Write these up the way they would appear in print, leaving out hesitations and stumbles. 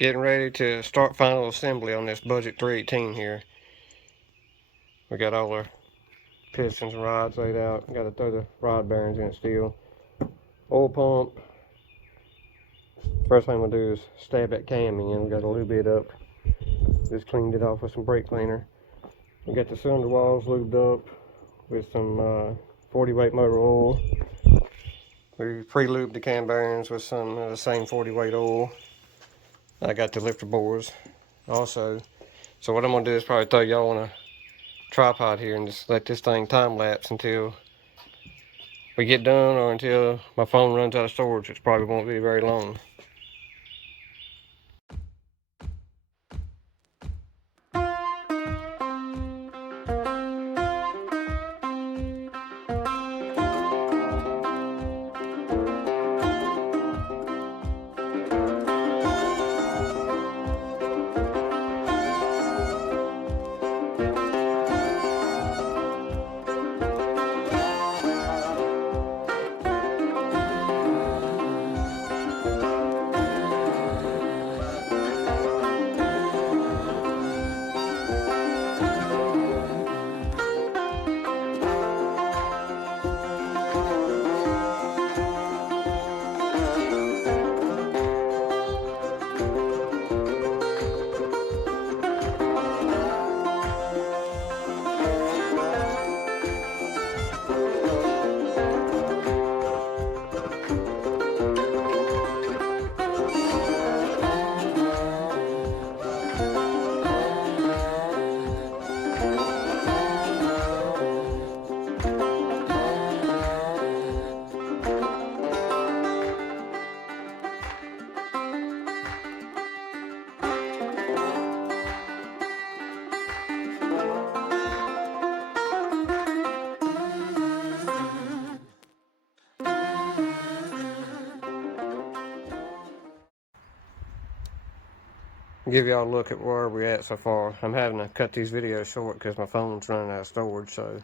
Getting ready to start final assembly on this Budget 318 here. We got all our pistons and rods laid out. Got to throw the rod bearings in it still. Oil pump. First thing we'll do is stab that cam in. We got to lube it up. Just cleaned it off with some brake cleaner. We got the cylinder walls lubed up with some 40 weight motor oil. We pre-lubed the cam bearings with some of the same 40 weight oil. I got the lifter bores also. So what I'm gonna do is probably throw y'all on a tripod here and just let this thing time lapse until we get done, or until my phone runs out of storage, which probably won't be very long. Give y'all a look at where we're at so far. I'm having to cut these videos short because my phone's running out of storage. So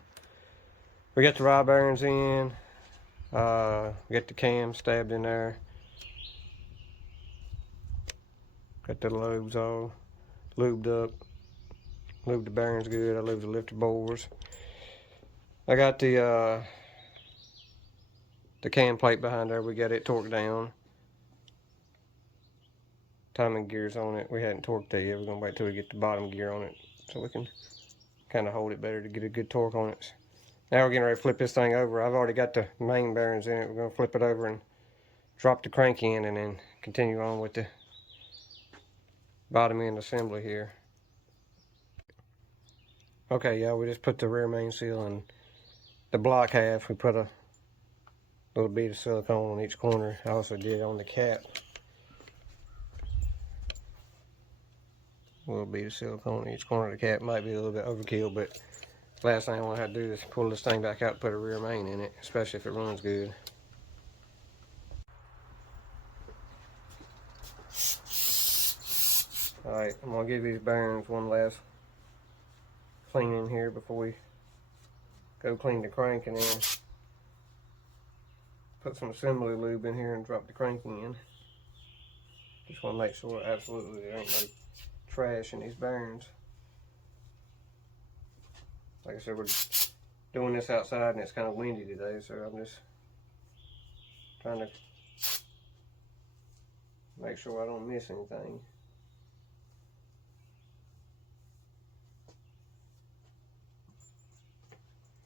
we got the rod bearings in. We got the cam stabbed in there. Got the lobes all lubed up. Lubed the bearings good. I lubed the lifter bores. I got the cam plate behind there. We got it torqued down. Timing gears on it. We hadn't torqued that yet. We're gonna wait till we get the bottom gear on it so we can kind of hold it better to get a good torque on it. Now we're getting ready to flip this thing over. I've already got the main bearings in it. We're gonna flip it over and drop the crank in, and then continue on with the bottom end assembly here. Okay, yeah, we just put the rear main seal in the block half. We put a little bit of silicone on each corner. I also did on the cap. A little bit of silicone on each corner of the cap. Might be a little bit overkill, but last thing I want to have to do is pull this thing back out and put a rear main in it, especially if it runs good. Alright, I'm going to give these bearings one last clean in here before we go clean the crank, and then put some assembly lube in here and drop the crank in. Just want to make sure absolutely there ain't no trash in these bearings. Like I said, we're doing this outside and it's kind of windy today, so I'm just trying to make sure I don't miss anything.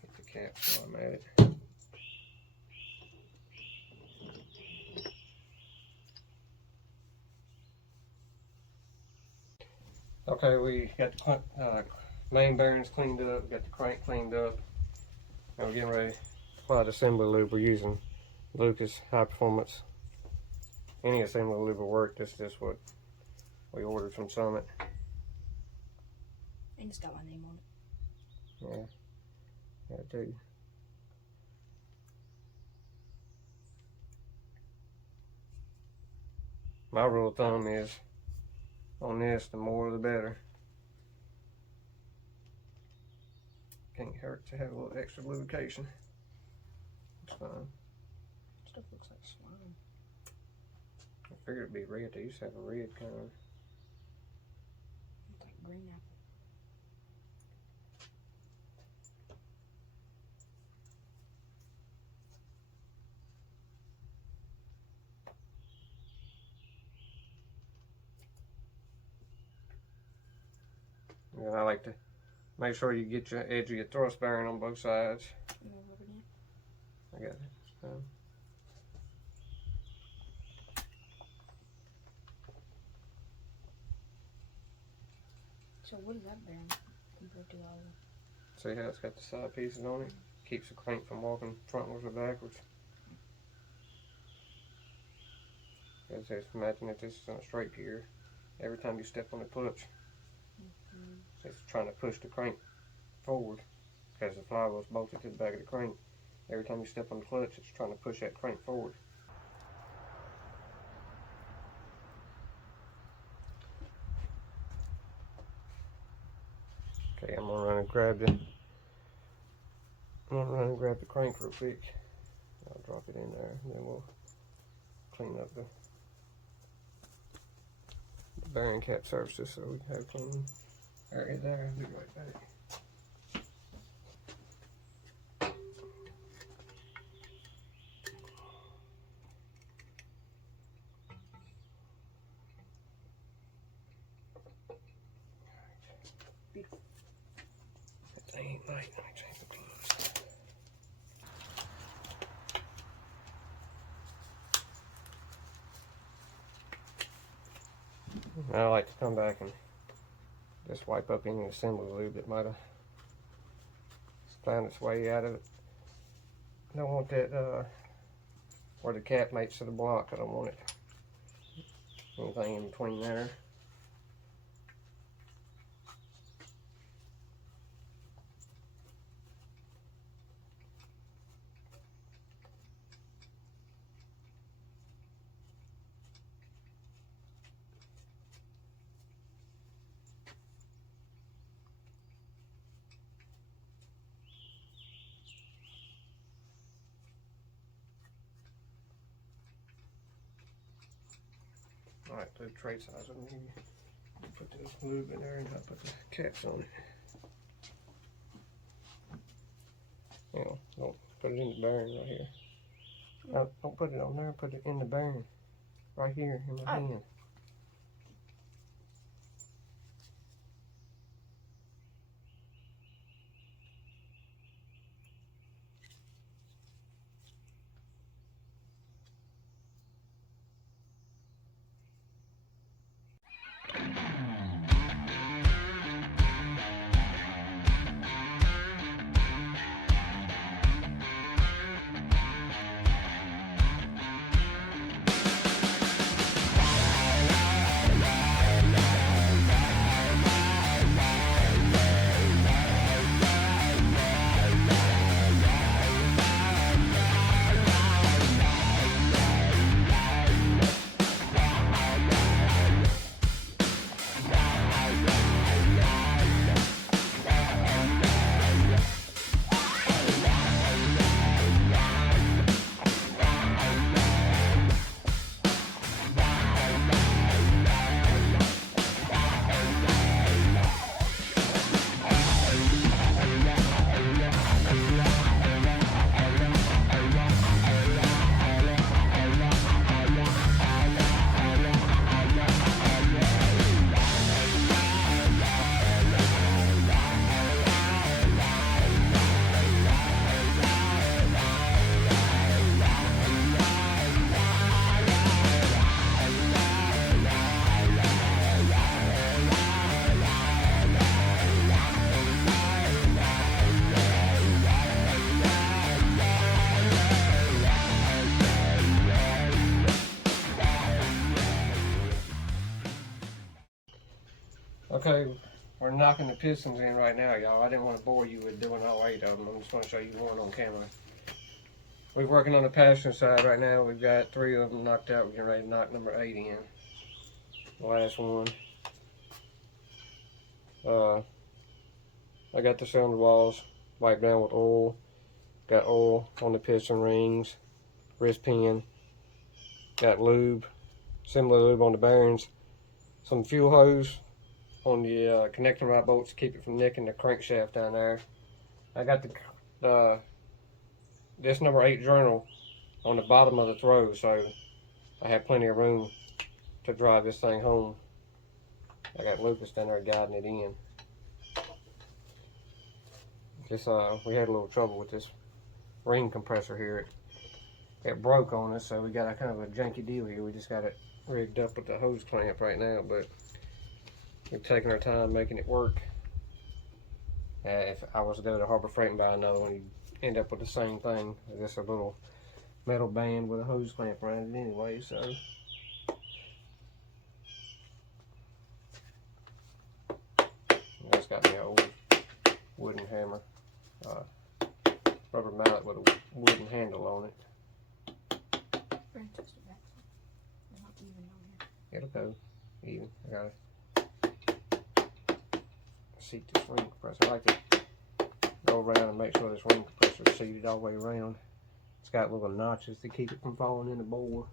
Get the cap while I'm at it. Okay, we got the main bearings cleaned up, got the crank cleaned up. Now we're getting ready to apply the assembly lube. We're using Lucas High Performance. Any assembly lube will work. This is just what we ordered from Summit. And it's got my name on it. Yeah, I do. My rule of thumb is, on this, the more the better. Can't hurt to have a little extra lubrication. It's fine. Stuff looks like slime. I figured it'd be red. They used to have a red kind. green apple. And I like to make sure you get your edge of your thrust bearing on both sides. You want rubber band? I got it. So what is that bearing compared to all of them? See how it's got the side pieces on it? Keeps the crank from walking frontwards or backwards. As if imagine if this is on a straight gear, every time you step on the clutch, it's trying to push the crank forward because the flywheel's bolted to the back of the crank. Every time you step on the clutch, it's trying to push that crank forward. Okay, I'm gonna run and grab the crank real quick. I'll drop it in there, and then we'll clean up the bearing cap surfaces so we can have a clean area there. I'll be right back. That thing ain't light. Let me change the clothes. I like to come back and just wipe up any assembly lube that might have found its way out of it. I don't want that where the cap mates to the block. I don't want it anything in between there. Alright, put a tray size on here. Put this lube in there and I'll put the caps on it. Yeah, don't put it in the bearing right here. Don't put it on there, put it in the bearing. Right here in my hand. Okay, we're knocking the pistons in right now, y'all. I didn't want to bore you with doing all 8 of them. I just want to show you one on camera. We're working on the passenger side right now. We've got 3 of them knocked out. We're getting ready to knock number 8 in. The last one. I got the cylinder walls wiped down with oil. Got oil on the piston rings, wrist pin. Got lube, similar lube on the bearings. Some fuel hose on the connecting rod bolts to keep it from nicking the crankshaft down there. I got the this number 8 journal on the bottom of the throw, so I have plenty of room to drive this thing home. I got Lucas down there guiding it in. This we had a little trouble with this ring compressor here. It broke on us, so we got a kind of a janky deal here. We just got it rigged up with the hose clamp right now, but we've taken our time making it work. If I was to go to Harbor Freight and buy another one, you'd end up with the same thing. Just a little metal band with a hose clamp around it anyway, so. It's got me an old wooden hammer, rubber mallet with a wooden handle on it. It'll go even. I gotta seat this ring compressor. I like to go around and make sure this ring compressor is seated all the way around. It's got little notches to keep it from falling in the bore.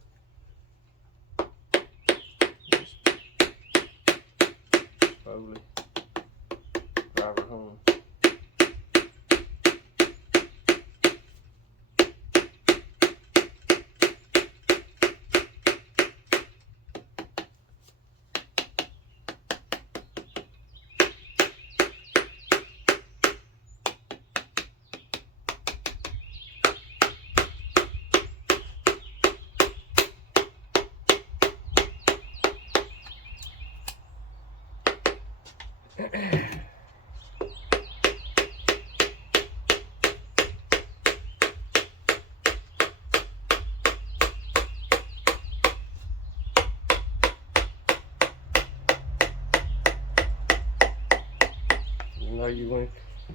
Just slowly drive her home.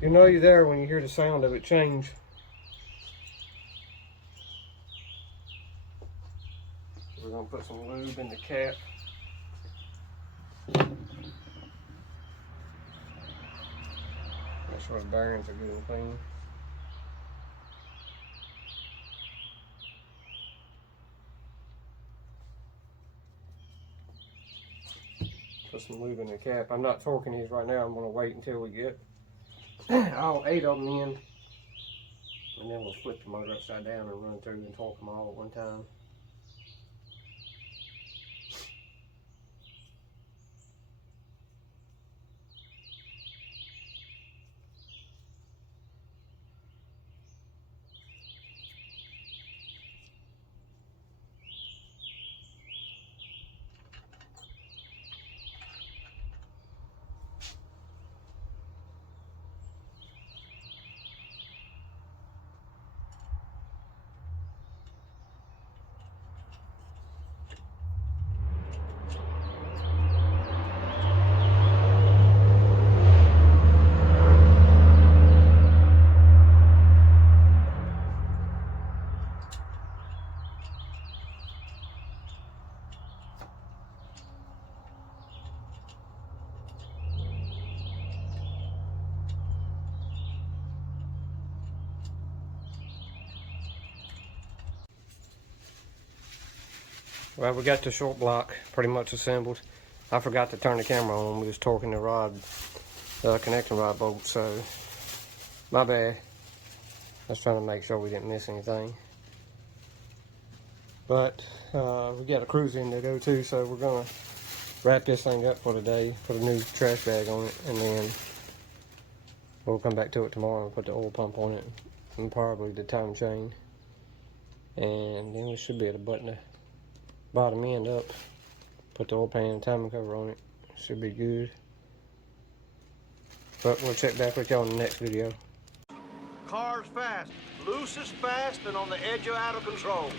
You know you're there when you hear the sound of it change. We're gonna put some lube in the cap. Make sure the bearings are good and clean. Put some lube in the cap. I'm not torquing these right now. I'm gonna wait until we get all 8 of them in, and then we'll flip the motor upside down and run through and torque them all at one time. Well, we got the short block pretty much assembled. I forgot to turn the camera on. We was torquing the rod, connecting rod bolt, so my bad. I was trying to make sure we didn't miss anything. But we got a cruise in to go to, so we're gonna wrap this thing up for today, put a new trash bag on it, and then we'll come back to it tomorrow and put the oil pump on it, and probably the time chain. And then we should be able to button the bottom end up, put the oil pan and timing cover on it. Should be good. But we'll check back with y'all in the next video. Car's fast, loose is fast, and on the edge of out of control.